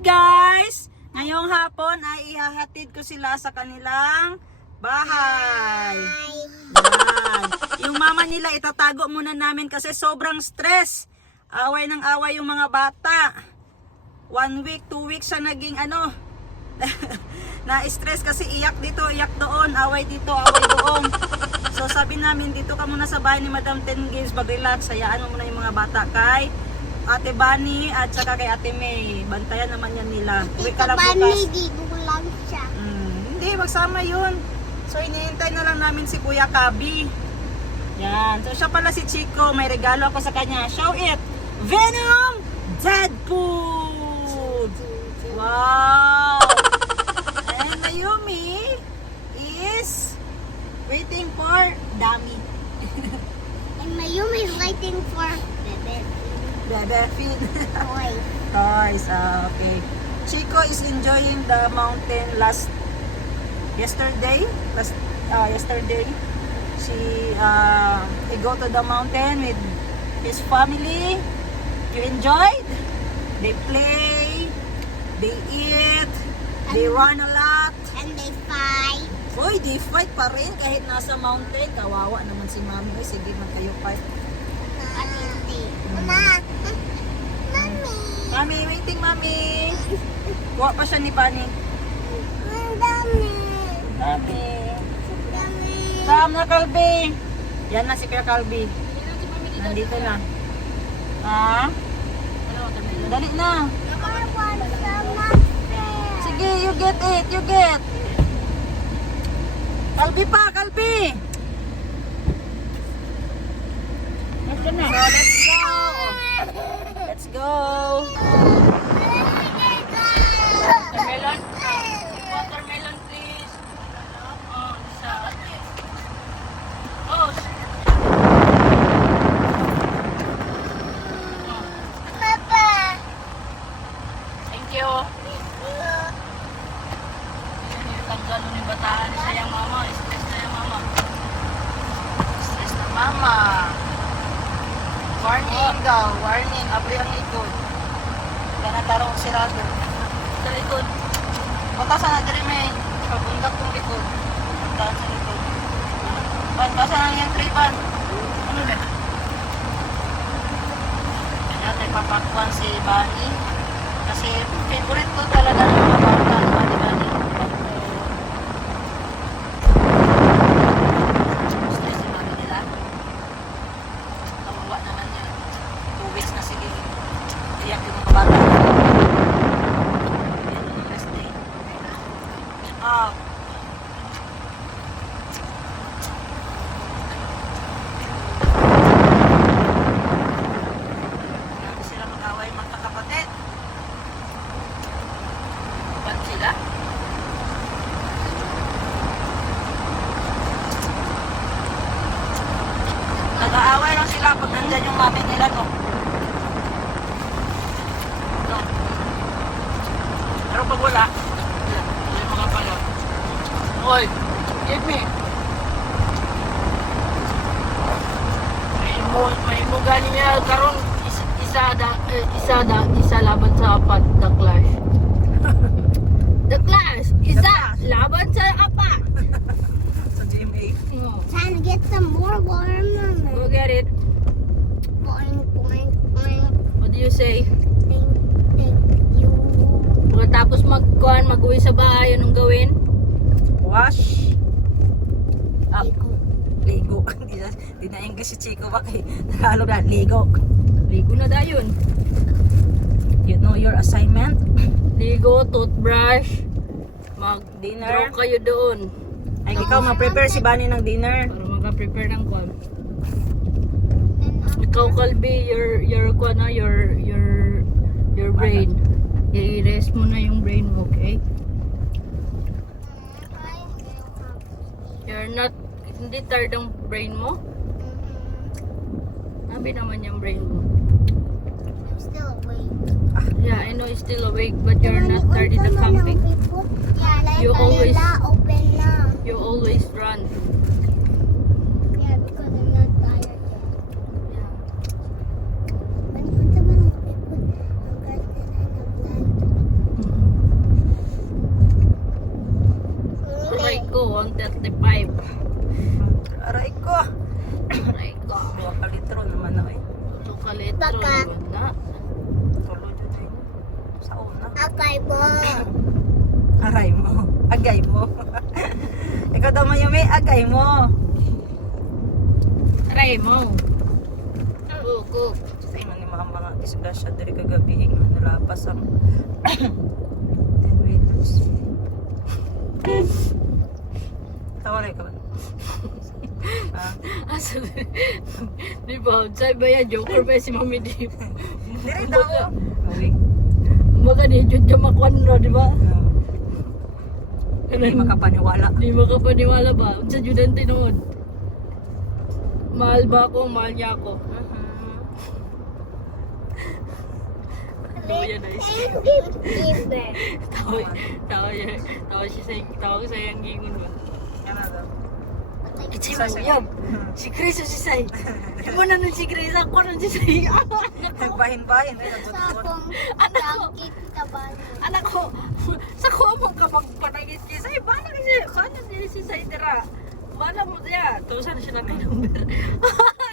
guys! Ngayong hapon ay ihahatid ko sila sa kanilang bahay. Yan. Yung mama nila itatago muna namin kasi sobrang stress. Away ng away yung mga bata. 1 week, 2 weeks siya naging na-stress kasi iyak dito, iyak doon, away dito, away doon. So sabi namin dito ka muna sa bahay ni Madam Ten Games, mag-relax, hayaan mo muna yung mga bata kay Ate Bani at saka kay Ate May. Bantayan naman yan nila. Uwi ka lang bukas. Dito lang siya. Hindi, magsama yun. So inihintay na lang namin si Kuya Kabi. Yan. So siya pala si Chico. May regalo ako sa kanya. Show it! Venom Deadpool! Wow! And Mayumi is waiting for Dami. And Mayumi is waiting for Bebe. Bebe feed. Boy. Toys. Okay. Chico is enjoying the mountain yesterday. Yesterday, he go to the mountain with his family. You enjoyed? They play, they eat, they run a lot. And they fight. Boy, they fight pa rin kahit nasa mountain. Kawawa naman si Mami. Oy, sige man kayo fight. Mama. Mami. Mami, waiting Mami. Kuha pa siya ni Bani. Ang dami. Mami. Dami. Saan na Kalbi? Yan na si Kuya Kalbi. Nandito na. Ha? Dali na. Sige, you get it. You get. Kalbi pa, Kalbi. So, let's go. Let's go. Watermelon. Watermelon, please. Oh, Papa. thank you. Tanggal ni bataan ni sayang mama. Stress na yung mama. Stress na mama. Warning daw. Warning. Abri ang likod. Kaya natarong sirado. Sa likod. Batasan na diri may pagundak kong likod. Batasan sa likod. Batasan na yung tripan. Ano ba? Kaya tayo papakuan si Bani. Kasi favorite ko talaga ng mga bata. Bani-bani. Stress si Mami nila. Kawawa naman yan. 2 weeks na sige. Iyak yung mga bata. Yan ang rest day. Hindi sila mag-away magkakapatid. Ba't sila? Nag-aaway lang sila pag nandyan yung mami nila, no? No. Pero pag wala, yung mga pala. Oy, give me. May mo gani niya karon isa laban sa apat, the clash. The class. Isa. Laban sa apa. Sa GMA. Trying to get some more watermelon. Go get it. Boing, boing, boing. What do you say? Thank you. Pagkatapos mag-uwi sa bahay, anong gawin? Wash up. Ligo. Di na English si Chico ba kay Tagalog na, ligo. Ligo na dayon. You know your assignment? Ligo, toothbrush, mag-dinner. Draw kayo doon. Ay, ikaw mag-prepare si Bani ng dinner. Para mag-prepare ng kwan. Ikaw, Kalbi, your brain. I-rest mo na yung brain mo, okay? You're not, hindi tired ang brain mo? Sabi naman yung brain mo. I'm still awake. Yeah, I know you're still awake, but you're not tired in the camping. Yeah, like You always- open na. You always run. Yeah, because I'm not tired yet. Yeah. Punta man ang people. Ang garden and the blind. 35. Aray ko. Aray ko. 2 ka litro naman na eh. Lokalitro Baka. naman na. Tulo dyan eh. Sa una. Okay po. Aray mo. Agay mo. Ikaw daw Mayumi, agay mo. Aray mo. Cook. Sa ino ni mga disgrasya diri kagabi nalapas ang 10 wheelers. Tawaray ka ba? Ha? Asa di ba? Say ba yan? Joker ba si Mami Di? Diri daw. Uwi. Umaga ni Jud ka makwan ro, di ba? Hindi makapaniwala. Di makapaniwala ba? Unsa Jud ang tinuod? Mahal ba ako? Mahal niya ako. Luya na is. Giver. Tawa siya yung gingon ba? Yan na daw. Kitsi mo yun. Si Chris o si Sai. Di mo na nun si Chris. Ako nun si Sai. Nagbahin-bahin eh. Sa akong Anak ko. langkit kabalo. Anak ko. Sa ko mo kapag panagit si Sai. Paano din si Sai tira? Wala mo siya. Tusan siya ng number.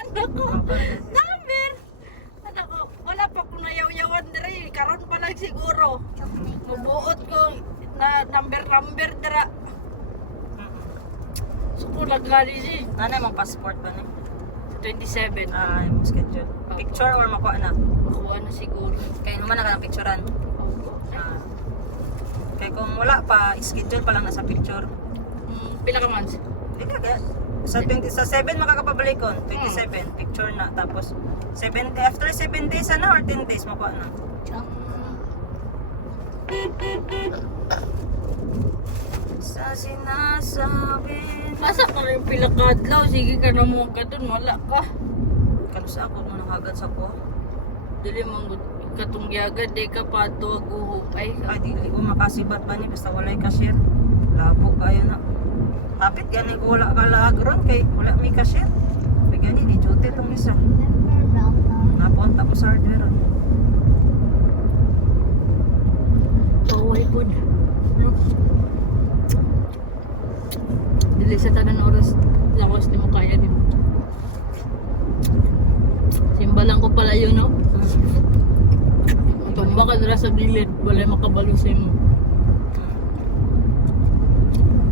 Anak ko. Number. Anak ko. Wala pa kung nayaw-yawan dira. Karon pa lang siguro. Mabuot ko na number dira. So kung nagkali siya. Nanay mong passport ba ni? 27. Ah, yung schedule. Picture or makuha na? Makuha na siguro. Kaya naman na ka ng picturean. Ah. Kaya kung wala pa, schedule pa lang nasa picture. Pila ka months? Hindi ka gaya. Sa 7 makakapabalikon. 27, picture na. Tapos, after 7 days na or 10 days makuha na. Sa sinasabi. Masa ka rin pila ka adlaw? Sige ka na mo ka dun. Wala ka. Kano sa ako nung nakagad sa ko? Dili mong katong giyagad. Di ka pa tuwag uhupay ka. Ay, di ko makasibat ba ni basta walay cashier. Labo kayo na. Kapit ganin ko wala ka ron kay wala may cashier. Bigyan ni duty tong isa. Napunta ko sa hardware ron. Kaway po na. Dili sa tanan oras. Lakas ni mo kaya din. Simbalan ko pala yun, no? Tumba ka nila sa bilid. Wala makabalo sa mo.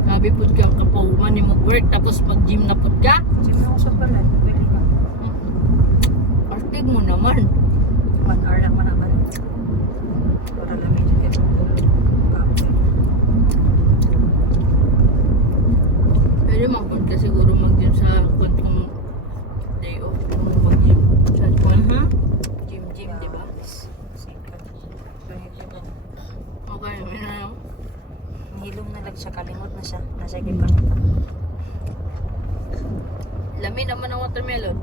Sabi po ka kapauman ni mag-work tapos mag-gym na po ka. Sino ako sa pala? Pwede ka. Artig mo naman. 1 hour lang manaman. Para lang medyo kayo. Pwede magpunta siguro mag-gym sa kwentong day off. Mag-gym. Sa gym, di ba? Okay, may na. Nihilom na lang siya, kalimot na siya. Nasa gipang. Lami naman ang watermelon.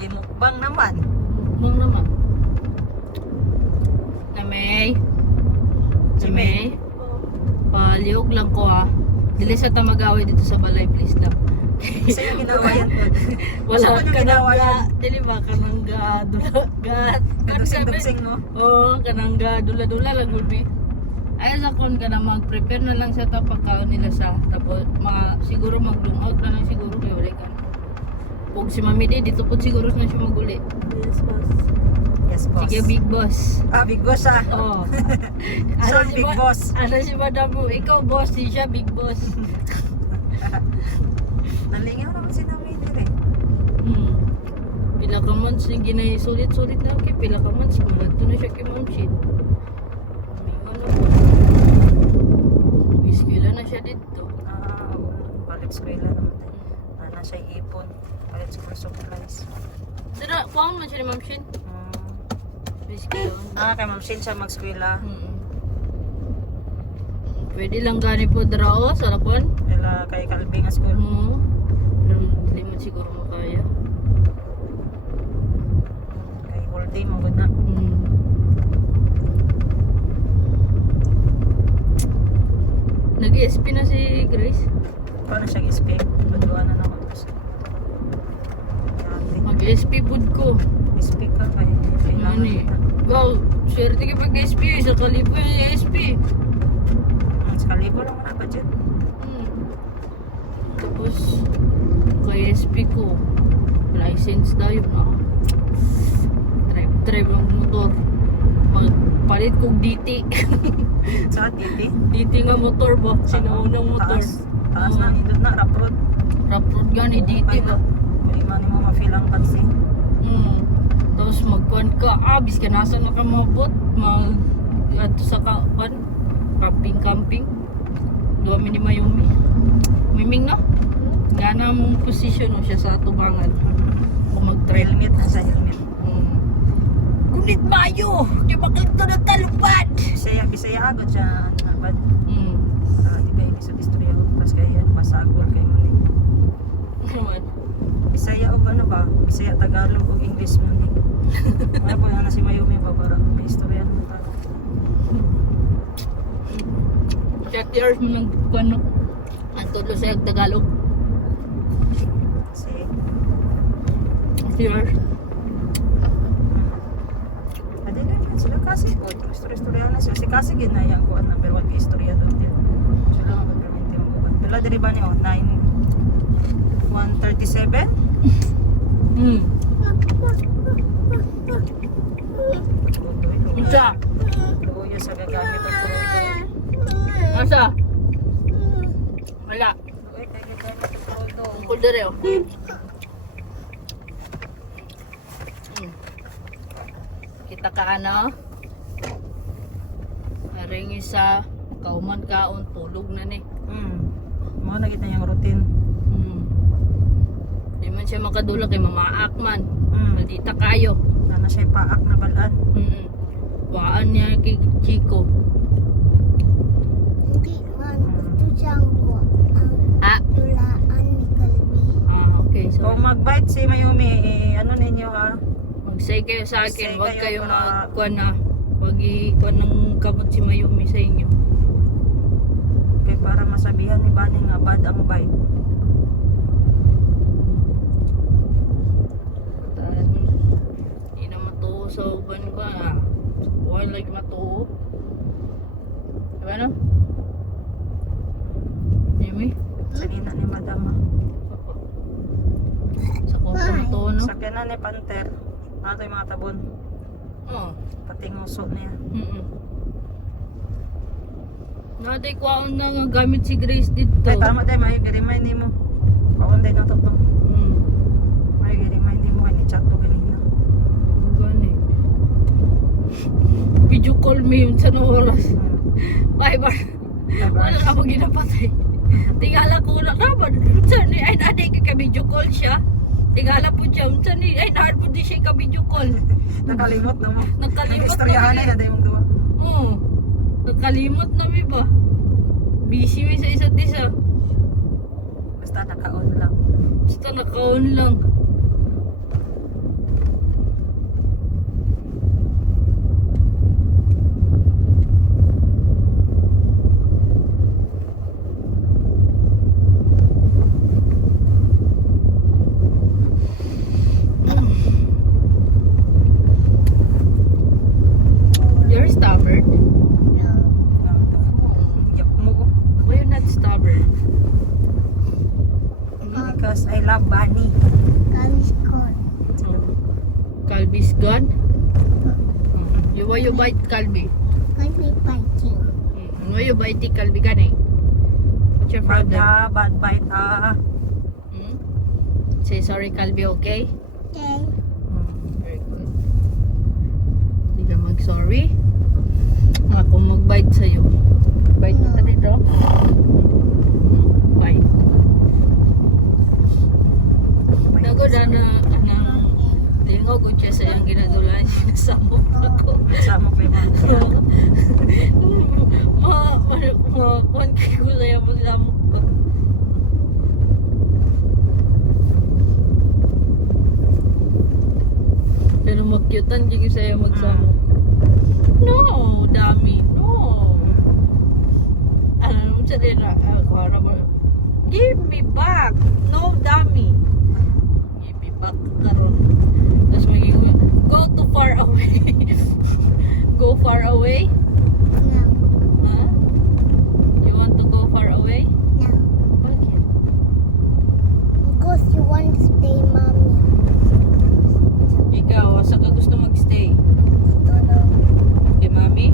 Mukbang naman. Mong naman. Na May. Si Na May. Paliyog lang ko ha. Dili sa tamagaway dito sa balay, please lang. Isa yung ginawa yan po. Wala Gusto ko yung ka ginawa yan. dili ba kanang Kadusing-dusing mo. Oo, kanang dula-dula lang gulbi. Ay sa kon ka na mag-prepare na lang sa tapakaon nila sa tapos siguro mag-lungout na lang siguro kay wala ka. Ug si Mami Di dito po siguro na siya maguli. Yes, boss. Yes, boss. Sige, big boss. Ah, big boss ah. Oh. Sir, big boss. Ano si Madam mo? Ikaw boss, di siya big boss. Nalingaw naman si Namin eh. Pila ka months yung ginay sulit-sulit na kay pila ka months malagto na siya kay Ma'am Shin. Ano po? Iskila na siya dito. Ah, palit eskwela naman. Na siya ipon. Palit school supplies. Tara, kuhaan man siya ni Ma'am Shin. Iskila. Ah, kay Ma'am Shin siya mag-eskwela. Pwede lang gani po drao sa lakon. Ila kay Calvin nga school. Pero hindi mo siguro makaya. Kay whole day mo gud na. Nag-ESP na si Grace. Paano siya i-speak? Baduan na naman. Mag-ESP food ko. Speak ka kay Ano eh. Wow, swerte ka pag-ESP. Sa kalipo yung ESP. Sa kalibo lang na budget. Palit kong DT. Sa titi. DT nga motor ba? Sinaunang motor. Taas na, hindot na, raprod. Raprod gani DT ba? Hindi man mo ma-feel ang pansi. Tapos magkuhan ka, abis ka nasa na ka mabot. Ato sa kapan, camping. Duwa ni Mayumi. Miming na. Gana mong posisyon siya sa tubangan. Kung mag-trail. Helmet na sa helmet. Kunit mayo! Di ba kalito ng talupad? Bisaya agad siya. Nabad. Hmm. Di ba yung istorya ko. Tapos kaya yan, pasagol kay mo ni. Naman. Bisaya o ano ba? Bisaya, Tagalog o English mo ni. Ano po na si Mayumi ba? Para may istorya mo tayo. 30 years mo nang kano. Ang tulo sa Tagalog. Kasi, 30 years. sila kasi po, istorya na sila. Si kasi ginayang ko at number 1 istorya doon din. Sila ang magpapinti mo ba? Pila diri ba niyo? 137? Isa. Luyo sa gagamit ang puro. Asa? Wala. Luyo kay gagamit ang puro. Ang kuldere oh. Kita ka ano? Haring isa, kauman kaon, tulog na ni. Mga nakita niyang routine. Di man siya makadula kay mamaak man. Mm. Maldita kayo. Na siya paak na balaan. Waan niya kay Chico. Hindi man gusto siyang Ah, tulaan ni Kalbi. Okay. So, Kung mag-bite si Mayumi, ano ninyo ha? mag-say kayo sa Mag-say akin. Huwag kayo kayo para- magkuhan na. Huwag ikuhan ng kamot si Mayumi sa inyo. Kaya para masabihan ni Bani nga bad ang bite. Hindi na matuo sa uban ko ah. Why like matuo? Diba no? Yumi? Salina ni Madam ha. Sa ko matuo no? Sa kena ni Panther. Ano yung mga tabon? Oo. Pati nguso niya. Naday ko ako na nga gamit si Grace dito. Ay, tama tayo, may remind mo. Pakunday na to to. May remind mo kay ni chat to ganina. Gani. Video call me yun sa oras. Bye bye. Wala na mo ginapatay. Tingala ko na naman. Saan ni ay naday ka video call siya. Tingala po siya. Saan ni ay naan po di siya ka video call. Nakalimot na mo. Nakalimot Istoryahan na na tayo mong duwa. Oo. Nakalimot na mi ba? Busy mi sa isa't isa. Basta naka-on lang. Basta naka-on lang. You're stubborn. Yak mo. Why you not stubborn? Because I love Bunny. Kalbi's gone. Calby's gone? You why you bite Calby? Kalbi fighting. Why you bite Calby gani? What's your Bad problem? bad bite Say sorry Calby, okay? Okay. Very good. Hindi ka mag-sorry. Ako mag-bite sa'yo. Bite na tayo dito. Bite. Nago na tingo ko siya sa yung ginagawa niya. Nasamok ako. Sama pa yung mga. Kuhan kayo ko sa'yo magsamok ko. Pero mag-cutean siya sa'yo magsamok. No, dami. No. Ano naman siya din na, give me back. No, dami. Give me back karon. Tapos magiging, go too far away. Go far away? No. Huh? You want to go far away? No. Bakit? Because you want to stay, mommy. Ikaw, saan ka gusto mag-stay? Dito lang. Kay mami?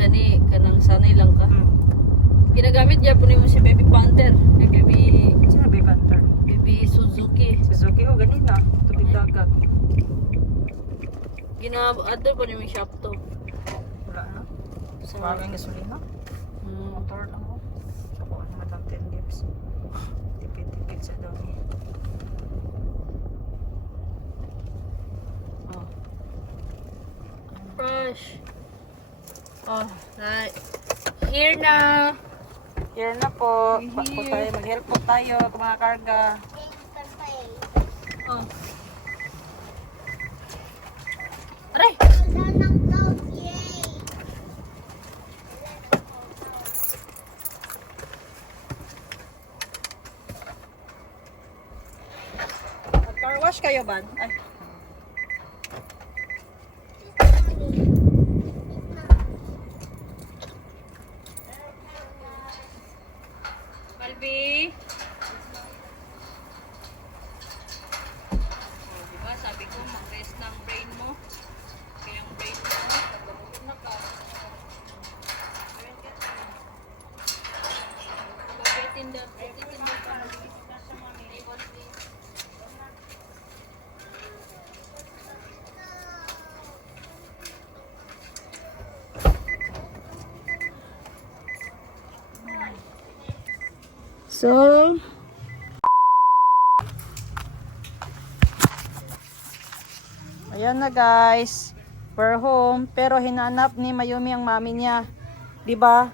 siya ni kanang sanay lang ka. Hmm. Ginagamit niya po mo si Baby Panther, Baby Sinabi Panther. Baby Suzuki. Suzuki o ganina. Tubig dagat. Gina-adto po ni mo shop to. Wala na. Sa Bagay gasolina. Motor lang mo. So kung ano matang 10 gigs. Tipid-tipid sa dami. Oh. Brush. Oh, right. Here na. Here na po. Here. Mag-help po tayo kung mga karga. Oh. Aray! Car wash kayo ba? Ay. Malbi. Diba, sabi ko mag-rest ng brain mo. Kaya ang brain mo, nagamutin na ka. Pag-itinda ka. So, Ayan na guys. We're home. Pero hinanap ni Mayumi ang mami niya. 'Di ba?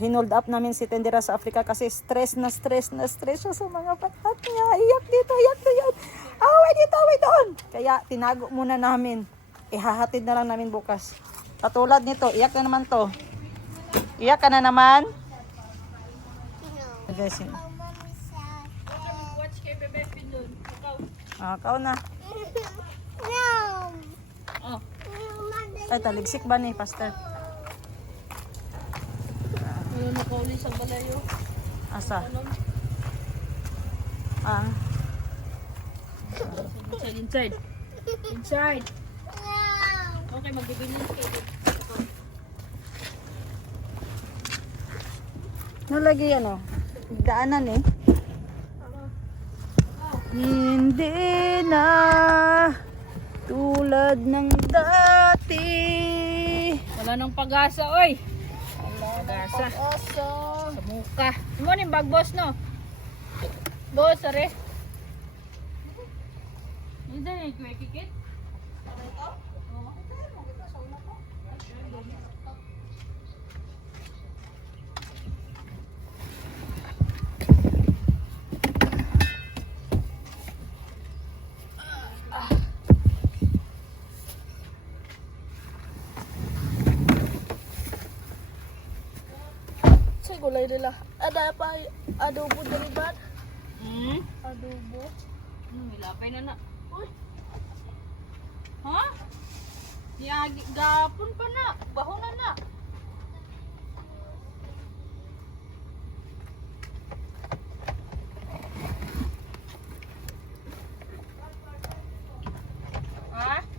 Hinold up namin si Tendera sa Africa kasi stress na siya sa mga patat niya. Iyak dito, iyak doon. Away dito, away doon. Kaya tinago muna namin. Ihahatid na lang namin bukas. Katulad nito, iyak na naman to. Iyak ka na naman? Guys, yun. watch kay Bebe Pindon. Ikaw. Ikaw na. Oh. Ay, taligsik ba ni Pastor? Ano na kauli sa balayo? Asa? Ano? Inside. Inside. Okay, magbibilis kayo. Nalagi ano? Daanan eh. Hindi na tulad ng dati. Wala nang pag-asa, oy. Pag-asa. Sa muka. Ano yung bag, boss, no? Boss, are. Hindi na yung kikit. Gulay nila. Ada pa adobo dali ba? Adobo. Milapay na na. Uy. Ha? Yagi, gapon pa na. Baho na na. Ha?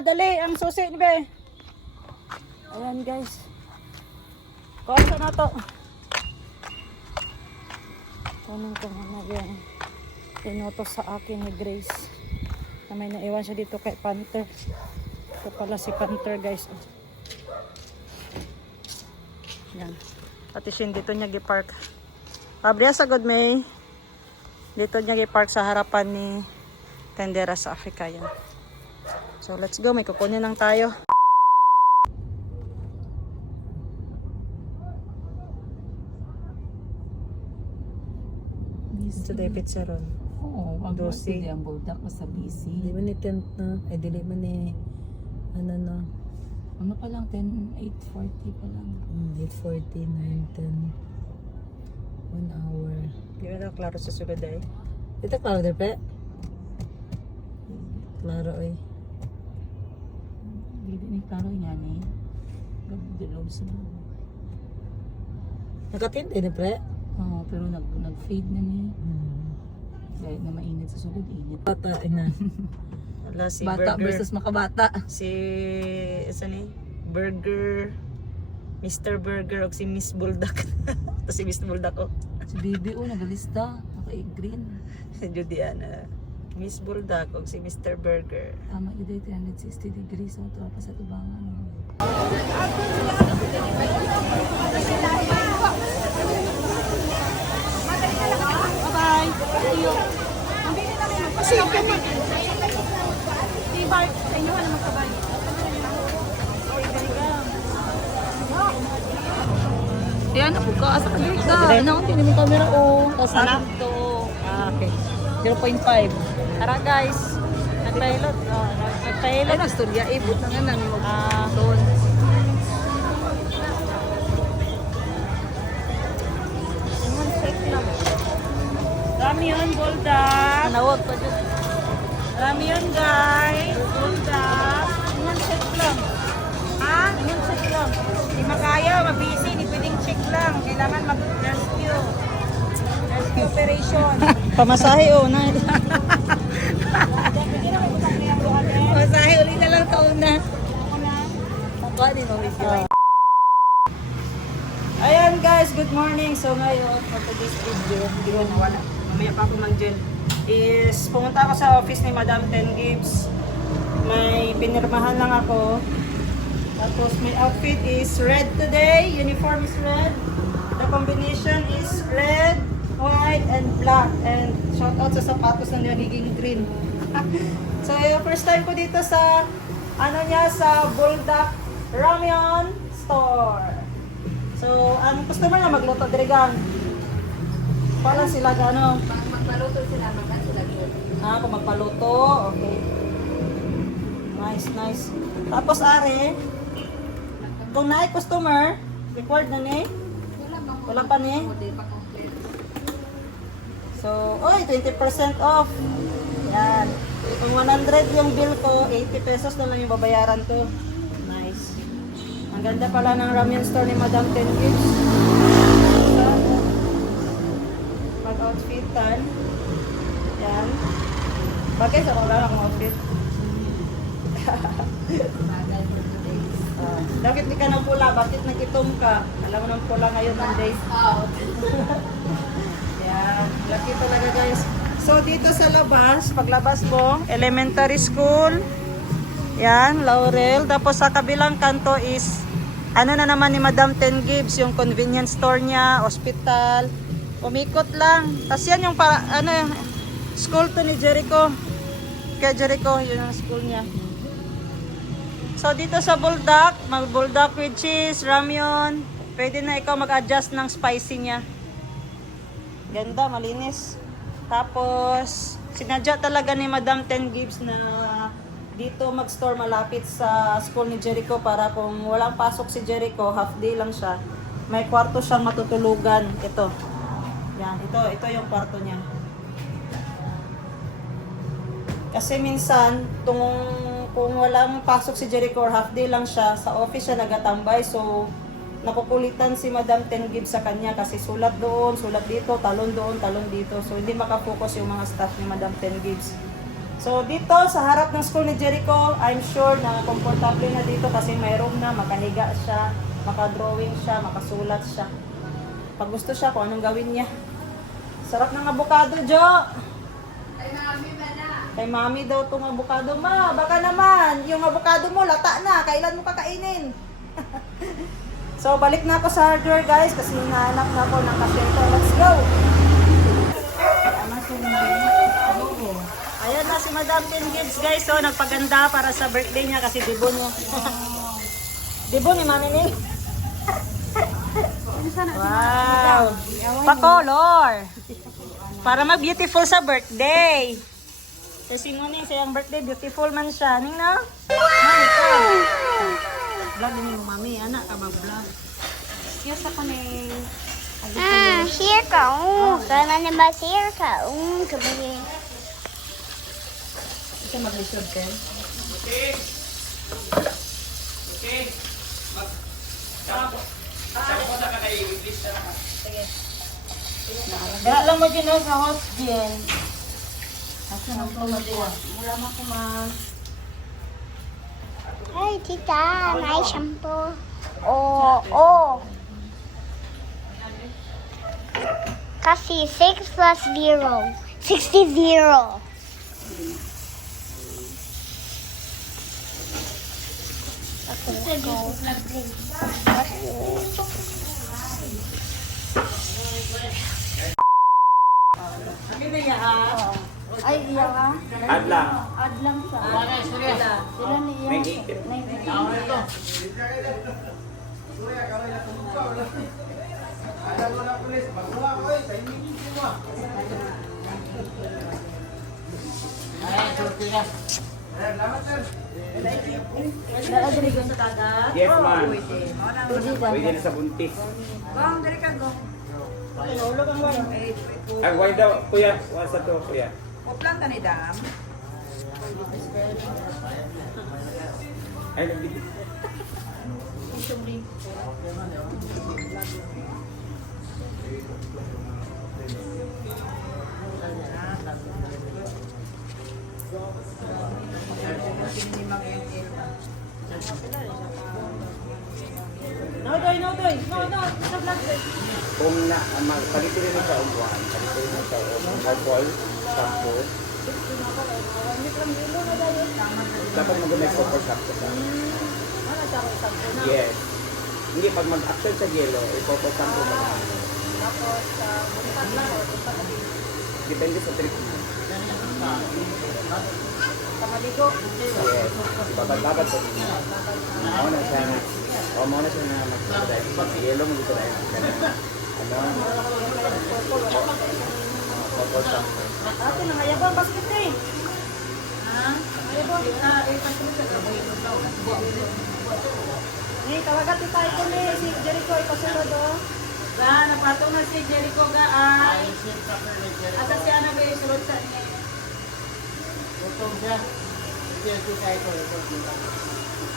dali. Ang susi ni be. Ayan guys. Kuha na to. Kunin ko muna yung inutos sa akin ni Grace. Na may naiwan siya dito kay Panther. Ito pala si Panther guys. Yan. Pati siya dito niya gipark. Pabriya sa good May. Dito niya gipark sa harapan ni Tendera sa Africa yan. So let's go. May kukunin lang tayo. Ito tayo pizza ron. Oo, ang Dosi. dosi. Ang buldak ko sa busy. Di ba ni tent na? Eh, di ba ni ano na? Ano pa lang, 8:40 pa lang. 8:40, 9:10. 1 hour. Di ba na klaro sa sulod ay? Dito klaro din pe? Klaro ay. Hindi ni klaro niya ni. Gagdulog sa loob. Nakatindi ni pre? Oo, pero nag-fade na ni. Dahil na mainit sa sulod, init. Bata na. Wala si Bata Burger. versus makabata. Si ni? Burger. Mr. Burger o si Miss Bulldog. Ito si Miss Bulldog ko. Si BBO nagalista, naka-green. Judiana. Miss Bulldog o si Mr. Burger. Tama yun dito, 360 degrees ang ito pa sa tubangan. Bye-bye. See you. Kasi kami. Di ba, sa inyo ka naman kabay. Yan, ako ka, asa ka dito ka. Inaunti naman camera o. Kasama dito. Okay. 0.5. Tara guys. Nag-pilot. Ay, nasturya, ibot na nga nang doon. Ramyon, Bulldog. Nawag pa dyan. Ramyon guys. Bulldog. Ingan check lang. Ha? Ingan check lang. Di makaya, mabisi. Di pwedeng check lang. Kailangan mag-rescue. Rescue operation. Pamasahe o na. Masahe uli na lang taon na. Papa, di mo video. Ayan guys, good morning. So ngayon, for today's video, hindi ko nawala. Mamaya pa ako mag-gel. Is, pumunta ako sa office ni Madam Ten Gibbs. May pinirmahan lang ako. Tapos my outfit is red today. Uniform is red. The combination is red, white, and black. And shout out sa sapatos na nagiging green. So first time ko dito sa sa Bulldog Ramyon Store. So, ang customer na magluto dirigang. Pala sila gano? Magpaluto sila, magpaluto sila. Kung magpaluto, okay. Nice, nice. Tapos are, kung naay customer, record na ni? Wala pa ni? So, oy, 20% off. Yan. Kung 100 yung bill ko, 80 pesos na lang yung babayaran to. Nice. Ang ganda pala ng ramen store ni Madam Ten Gibbs. Mag-outfitan. Yan. Bakit ako lang akong outfit? Bakit di ka ng pula? Bakit nagitom ka? Alam mo ng pula ngayon ng days out. Yan. Laki talaga guys. So dito sa labas, paglabas mo, elementary school. Yan, Laurel. Tapos sa kabilang kanto is ano na naman ni Madam Ten Gibbs, yung convenience store niya, hospital. Umikot lang. Tapos yan yung school to ni Jericho. Kaya Jericho, yun ang school niya. So dito sa Bulldog, mag-Bulldog with cheese, ramyon. Pwede na ikaw mag-adjust ng spicy niya. Ganda, malinis. Tapos, sinadya talaga ni Madam Ten Gibbs na dito mag-store malapit sa school ni Jericho para kung walang pasok si Jericho, half day lang siya. May kwarto siyang matutulugan. Ito. Yan, ito yung kwarto niya. Kasi minsan, kung walang pasok si Jericho or half day lang siya, sa office siya nagatambay. So, nakukulitan si Madam Ten Gibbs sa kanya kasi sulat doon, sulat dito, talon doon, talon dito. So, hindi makafocus yung mga staff ni Madam Ten Gibbs. So dito sa harap ng school ni Jericho, I'm sure na komportable na dito kasi may room na, makahiga siya, makadrawing siya, makasulat siya. Pag gusto siya, kung anong gawin niya. Sarap ng avocado, Jo! Kay mami daw itong avocado. Ma, baka naman, yung avocado mo, lata na. Kailan mo kakainin? So, balik na ako sa hardware, guys, kasi hinahanap na ako ng cashier ko. Let's go! Ayan na si Madam Tinggids, guys. So, nagpaganda para sa birthday niya kasi debut niya. Debut ni Mami Ning. Wow! Pa-color! Para mag-beautiful sa birthday. Kasi nga ning sayang birthday, beautiful man siya. Ning na? Mami ka. Vlog din mo, Mami. Anak ka ba vlog? Yes, ako ni... Here ka. Kailan na ba here ka? Kabali. Ito mag-lisod ka. Dala lang mo din sa host din. Kasi nang tulad ko. Mula mo ko, ma'am. Hi, tita. May shampoo. Oh. Kasi 6 plus 0. 60. Ano na yan, ha? Ay, iya ka? Adlang. Add lang siya. Sila ni iya. May higit. Daligo sa dagat. Yes, ma'am. Pwede na sa buntis. Ulog ang wala. Ay, why daw, kuya? Wasa to, kuya? Ay, nabigit. No, doy. No, sa vlog. Kung na, palitin rin sa umuan, palitin rin sa alcohol, shampoo. Dapat mag-unay ko for shampoo ka. Ano siya ko sampo na? Yes. Hindi, pag mag-action sa yelo, ipo-for shampoo mo lang. Tapos, bumpat lang o bumpat na din. Depende sa treatment. Kamaligo. Yes. Ibabad-babad ko din. Ako na siya na. O, mo na siya na mag-dahil. Sa yelo mo dito dahil. Ano? For shampoo. Ate, nangayabang basket eh. Ha? Nangayabang. Ni, tawagat tayo ko ni si Jericho ipasulod o. Ga, napatong na si Jericho ga ay. Asa si Ana ba isulod sa niya? Gutom siya. Hindi sa ito.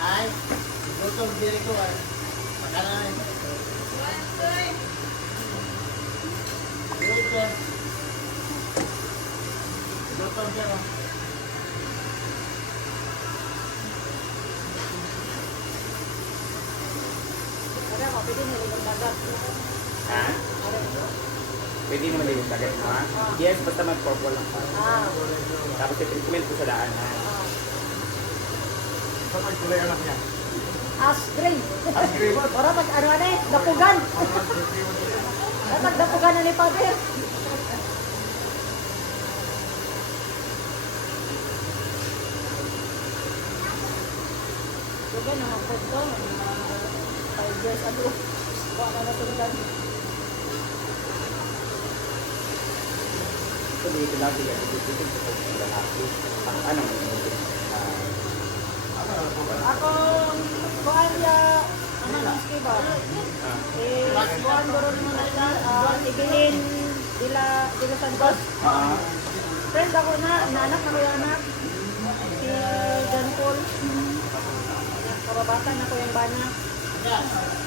Ay, gutom diri ko ay. Makanan. Gutom siya no. Ada mo, pwede nilibang dagat. Ha? Pwede naman din yung dagat mo, ha? Yes, basta mag-purple lang pa. Ah, Tapos i-treatment ko sa daan, ha? Saan ang kulay anak niya? Asgreen. Asgreen? Ora pag ano eh, dapugan. Pag dapugan na ni Father. Dugan na magpunto. 5 years ago. Baka na nasundan. So, dito lagi yan. Dito ko sa lalaki. Ano mo yung Ako, kuhan niya, ano ng skiba? Kuhan doon mo na sila, Tigilin, Dila Santos. Friend ako na, inaanak na ko yung anak. Si John Paul. Kababatan ako yung bana.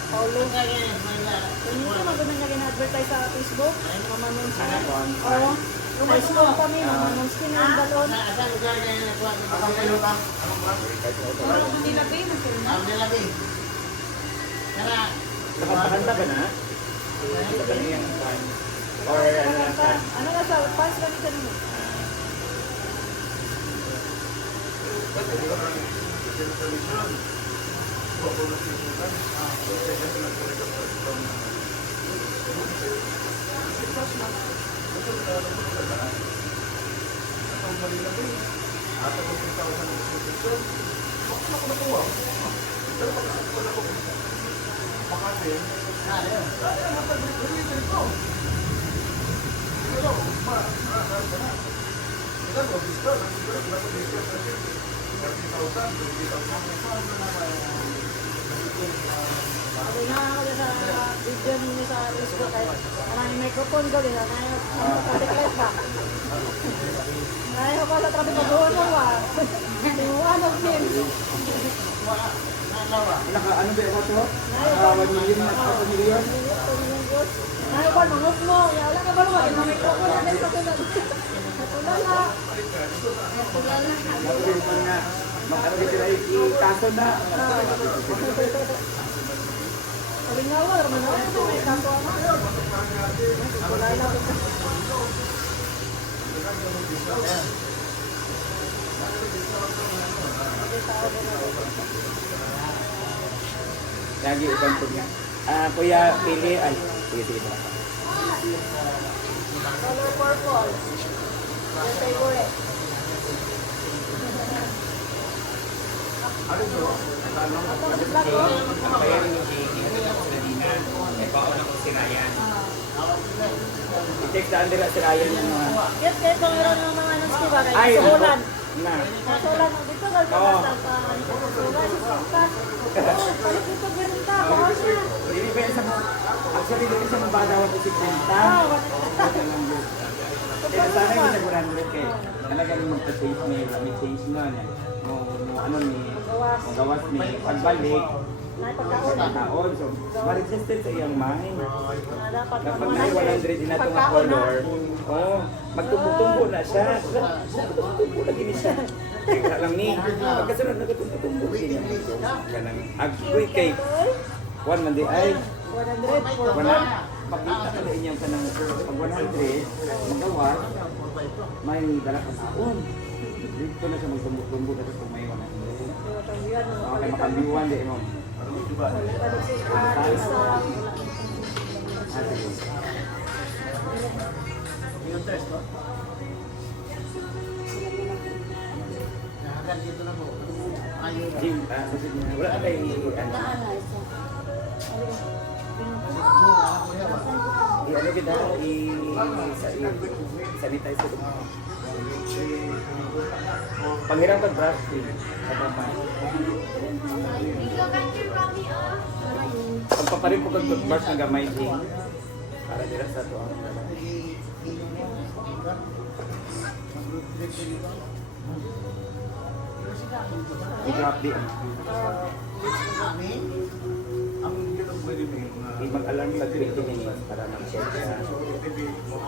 Paulo. Kung hindi naman doon niya gina-advertise sa Facebook, mamanon siya. Oo. High school kami, mga skin yung balon. Saan lugar kayo nagkuha? Anong piluta? Anong brand? Manila Bay, Manila Bay. Kaya, Nakapakanta ka na? Sa kaniyang fan. Or ano na fan? ano na sa fans kami kanina? Sabi nga ako sa video ninyo sa Facebook ay maraming microphone ko din. Traffic light ba? Ngayon ko sa traffic mag-uwan mo ba? Tinuwan of him. Ano ba ako to? 1 million na 1 million? Ngayon ko, mangos mo. Wala ka ba naman? May microphone na din sa tulad. Natulala. Magaling pa nga. Makarabi sila i-kaso na. Sabi nga wala, naman ako. May kanto ako. Natulala ko. Lagi ibang punya. Kuya, pili. Ay, sige ba? Color purple. Your favorite. Ato mas black ko? Kaya rin yung kanina. Ito ako na kung si Ryan. I-text daan nila si Ryan yung mga... Yes, kahit kung meron ng mga anong skiba, Ay, kahit suhulan. na. Suhulan mo dito, kahit Oo. suhulan, suhulan. Oo, palit dito, ganun ka, bawas na. Hindi ba yan sa mga... Actually, hindi sa mga badaw ako si Quinta. Kaya sana yung sa 100 kay talagang magpa-change may change na niya. Ano ni gawas ni pagbalik taon. So, ma-resistant sa iyang mind. Dapat Kapag na 100 din na itong color, magtumbo-tumbo na siya. Magtumbo lagi ni siya. Kaya lang ni, pagkasunod nagtumbo-tumbo din niya. Ganang agway kay 1 man di ay 100 for wala. Pakita ka din yung kanang pag 100, magawas, may dala ka taon. Dito na siya magtumbo-tumbo tapos kung may 100. Okay, makambiwan din mo. yung test, no? Hanggang dito na po. Ayun. Jim, sabi niya, wala ka kayo ano kita, i-sanitize ko. Panghirap ka brush din. Pagpaparin po kang toothbrush na gamay din. Para dira sa to. I-drop din. Mag-alarm sa 20 minutes para mag-check siya.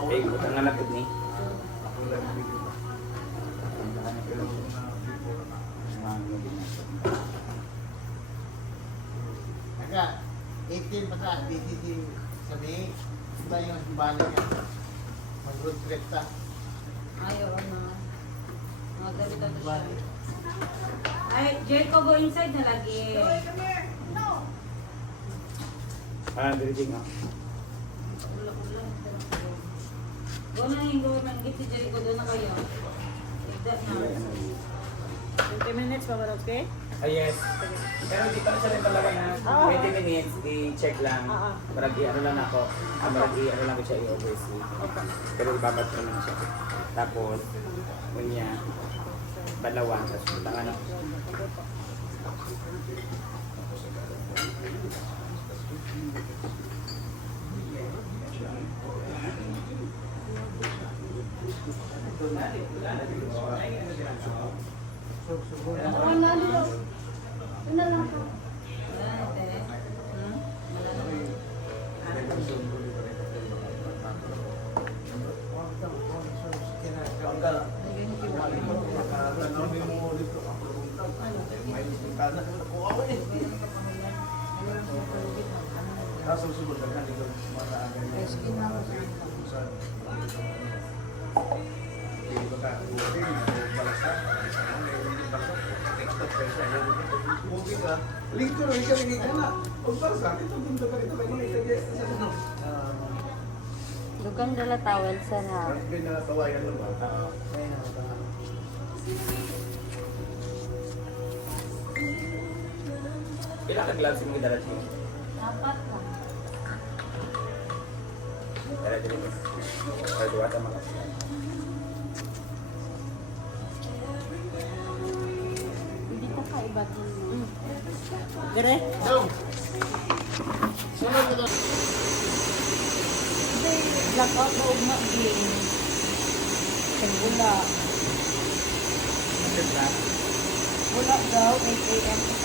Eh, butang nga napod ni. Naga, 18 pa sa BCC sa May. Iba yung balik niya. Mag-road trip ta. Ayaw na. Mga ganito na siya. Ay, Jericho, go inside na lagi. Diriting nga. Ulang-ulang. Go na yung go na. Hingit si Jericho, doon na kayo. Take that na. 20 minutes pa ba, okay? Yes. Pero hindi pa na siya rin talaga na 20 minutes, i-check lang. Parang i-ano lang ako. Parang i-ano lang ko siya i-oversee. Pero ibabat ko lang siya. Tapos, kunya, balawan. Tapos, putang ano. Lingko rin siya rin na. Kung para sa akin, itong bunda ka rito, may mga itagay sa ano. Dugang dala towel sir ha. Hindi na natawayan lang ba? Ilang ka gloves yung dala siya? Apat lang. Dala din ito. Or duwa sa mga Hindi ka kaiba din. Gre. Go! Sunod na doon. Blackout o mag-game. Wala. Wala daw, 8 a.m.